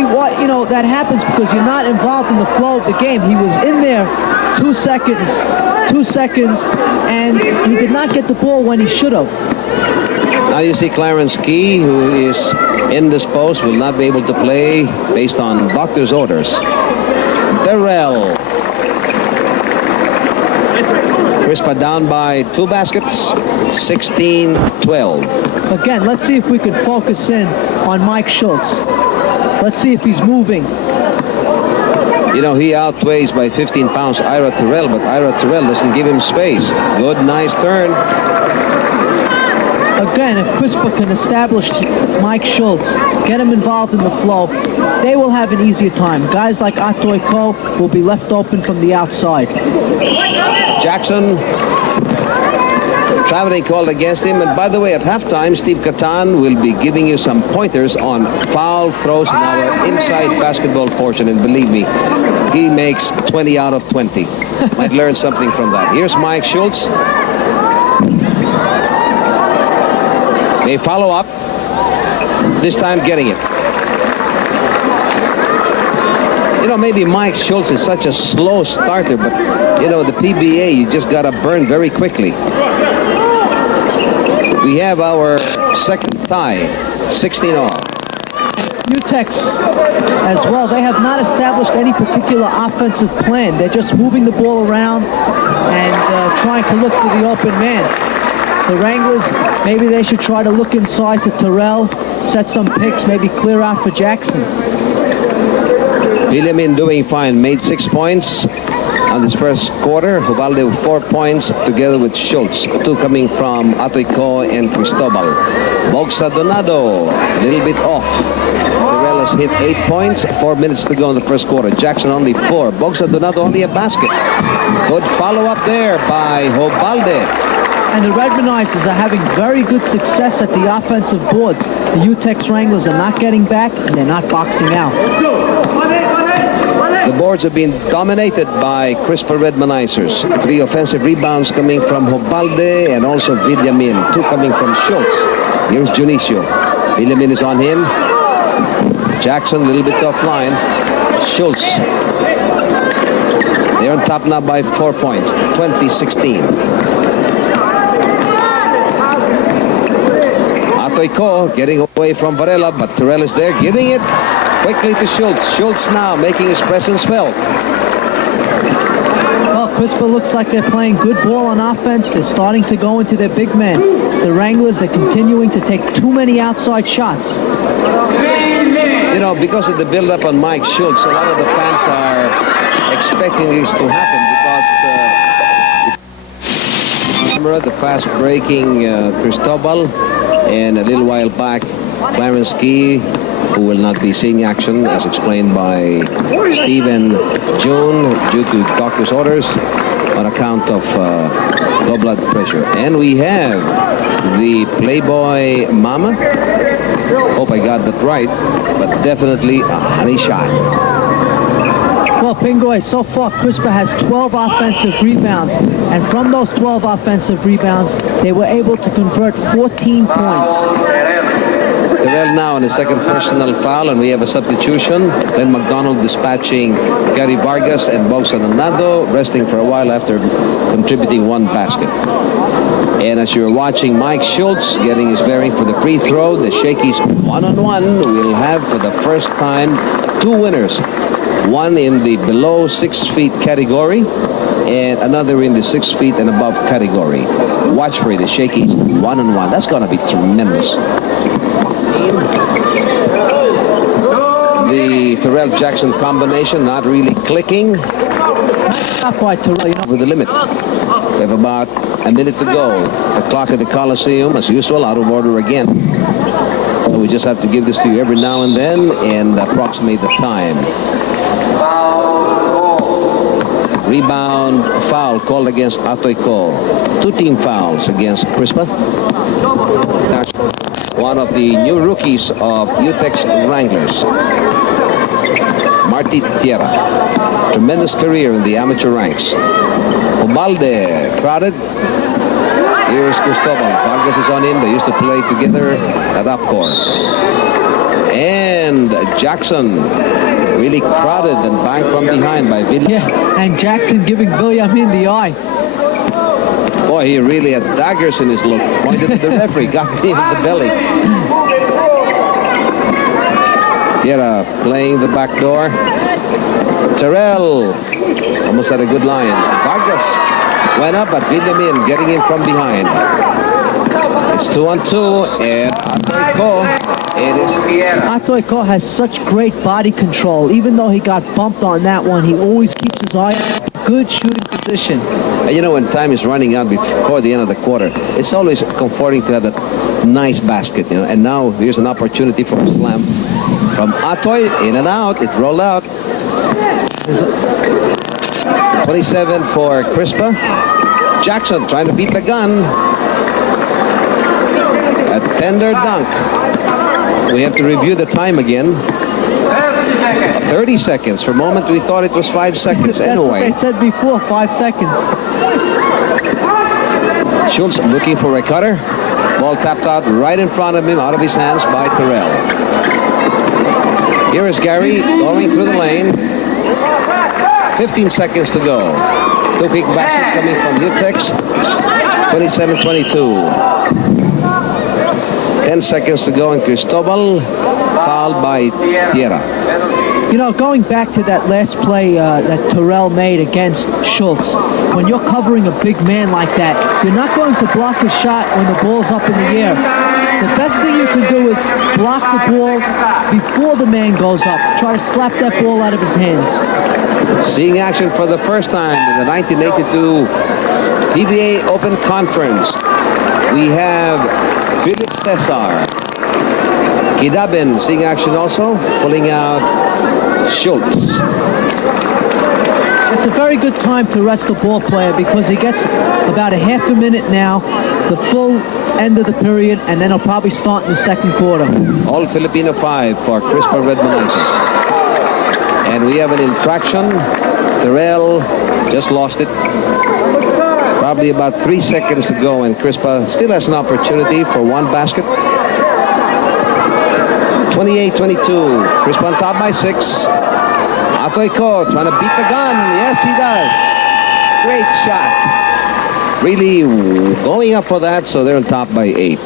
usually what, that happens because you're not involved in the flow of the game. He was in there 2 seconds, and he did not get the ball when he should have. Now you see Clarence Key, who is indisposed, will not be able to play based on doctor's orders. Terrell. CRISPA down by 2 baskets, 16-12. Again, let's see if we can focus in on Mike Schultz. Let's see if he's moving. He outweighs by 15 pounds Ira Terrell, but Ira Terrell doesn't give him space. Good, nice turn. Again, if CRISPA can establish Mike Schultz, get him involved in the flow, they will have an easier time. Guys like Atoy Ko will be left open from the outside. Jackson, traveling called against him. And by the way, at halftime, Steve Catan will be giving you some pointers on foul throws in our inside basketball portion. And believe me, he makes 20 out of 20. Might learn something from that. Here's Mike Schultz. They follow up, this time getting it. Maybe Mike Schultz is such a slow starter, but, the PBA, you just got to burn very quickly. We have our second tie, 16-all. U-TEX as well, they have not established any particular offensive plan. They're just moving the ball around and trying to look for the open man. The Wranglers, maybe they should try to look inside to Terrell, set some picks, maybe clear out for Jackson. Williamin doing fine, made 6 points on this first quarter. Ubalde with 4 points together with Schultz. 2 coming from Atoy Ko and Cristobal. Bogsa Donado, a little bit off. Terrell has hit 8 points, 4 minutes to go in the first quarter. Jackson only 4. Bogsa Donado only a basket. Good follow-up there by Ubalde. And the Redmanizers are having very good success at the offensive boards. The U-TEX Wranglers are not getting back, and they're not boxing out. The boards have been dominated by CRISPA Redmanizers. 3 offensive rebounds coming from Ubalde and also Villamin. 2 coming from Schultz. Here's Junicio. Villamin is on him. Jackson a little bit offline. Schultz. They're on top now by 4 points. 20-16. Atoy Ko getting away from Varela, but Terrell is there, giving it quickly to Schultz. Schultz now making his presence felt. Well, CRISPA looks like they're playing good ball on offense. They're starting to go into their big men. The Wranglers, they're continuing to take too many outside shots. Because of the build-up on Mike Schultz, a lot of the fans are expecting this to happen because the fast-breaking Cristobal, and a little while back, Clarence Key, who will not be seeing action, as explained by Stephen June, due to doctor's orders on account of low blood pressure. And we have the Playboy Mama. Hope I got that right, but definitely a honey shot. Well, Pingoy, so far CRISPA has 12 offensive rebounds, and from those 12 offensive rebounds, they were able to convert 14 points. Terrell now on his second personal foul, and we have a substitution. Glenn McDonald dispatching Gary Vargas and Bogsa Donado, resting for a while after contributing 1 basket. And as you're watching Mike Schultz getting his bearing for the free throw, the Shakey's one-on-one will have for the first time 2 winners. One in the below 6 feet category and another in the 6 feet and above category. Watch for the Shakey's one-on-one. That's going to be tremendous. The Terrell-Jackson combination not really clicking. With the limit. We have about a minute to go. The clock at the Coliseum, as usual, out of order again. So we just have to give this to you every now and then and approximate the time. Rebound foul called against Atoy Ko. 2 team fouls against CRISPA. One of the new rookies of U-TEX Wranglers, Marty Tierra. Tremendous career in the amateur ranks. Ubalde crowded. Here's Cristobal. Vargas is on him. They used to play together at Upcore. And Jackson really crowded and banged from behind by Villiam. Yeah, and Jackson giving Villyamin the eye. Boy, he really had daggers in his look. Pointed at the referee, got me in the belly. Tierra playing the back door. Terrell almost had a good line. Vargas went up, but Villyamin getting him from behind. It's 2-on-2, and Atoy it is Atoy Ko has such great body control. Even though he got bumped on that one, he always keeps his eye on a good shooting position. And you know, when time is running out before the end of the quarter, it's always comforting to have that nice basket, you know. And now here's an opportunity for a slam from Atoy, in and out. It rolled out. 27 for CRISPA. Jackson trying to beat the gun. A tender dunk. We have to review the time again. 30 seconds. For a moment, we thought it was 5 seconds. That's what Anyway, they said before, 5 seconds. Schultz looking for a cutter. Ball tapped out right in front of him, out of his hands by Terrell. Here is Gary going through the lane. 15 seconds to go. Two quick baskets coming from U-TEX. 27-22. 10 seconds to go, and Cristobal fouled by Tierra. You know, going back to that last play that Terrell made against Schultz, when you're covering a big man like that, you're not going to block a shot when the ball's up in the air. The best thing you can do is block the ball before the man goes up. Try to slap that ball out of his hands. Seeing action for the first time in the 1982 PBA Open Conference, we have Philip Cesar. Kidabin seeing action also, pulling out Schultz. It's a very good time to rest the ball player because he gets about a half a minute now, the full end of the period, and then he'll probably start in the second quarter. All Filipino 5 for CRISPA Red Bonanzas. And we have an infraction. Terrell just lost it. Probably about 3 seconds to go, and CRISPA still has an opportunity for one basket. 28-22. CRISPA on top by 6. Atoy Ko trying to beat the gun. Yes, he does. Great shot. Really going up for that, so they're on top by 8.